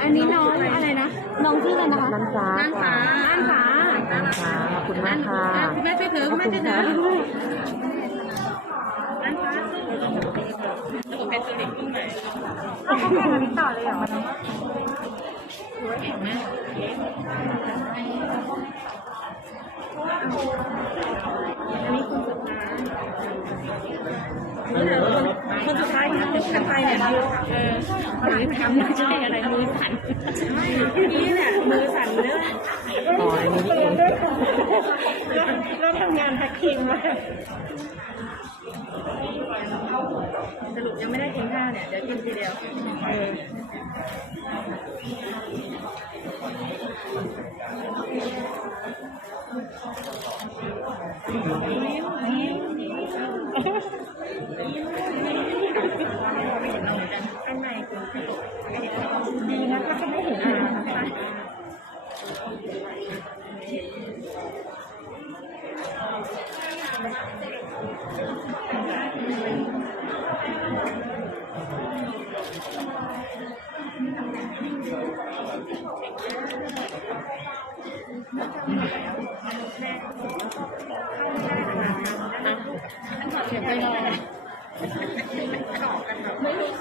อันนี้น้องอะไรนะ น้องชื่ออะไรนะคะนันฟ้านางฟ้าค่ะนางฟ้านันฟ้าขอบคุณมากค่ะคุณแม่ช่วยถือคุณแม่ช่วยถือขอบคุณค่ะนางฟ้าแล้วก็เป็นตัวเด็กรุ่นใหม่เอาเขาแข่งอันนี้ต่อเลยเหรอถือว่าเก่งมากอันนี้คนสุดท้าย คนสุดท้ายนะคนไทยเนี่ยเออมือทำไม่ใช่อะไรมือสั่นนี่แหละมือสั่นเนื้ออ๋ออันนี้นี่เองเราทำงานแพ็คทีมมาสรุปยังไม่ได้กินข้าวเนี่ยเดี๋ยวกินทีเดียวเออ อันไหนดีนะก็จะไม่เห็นอ่าเดี๋ยวไปรอไม่รู้ส่ง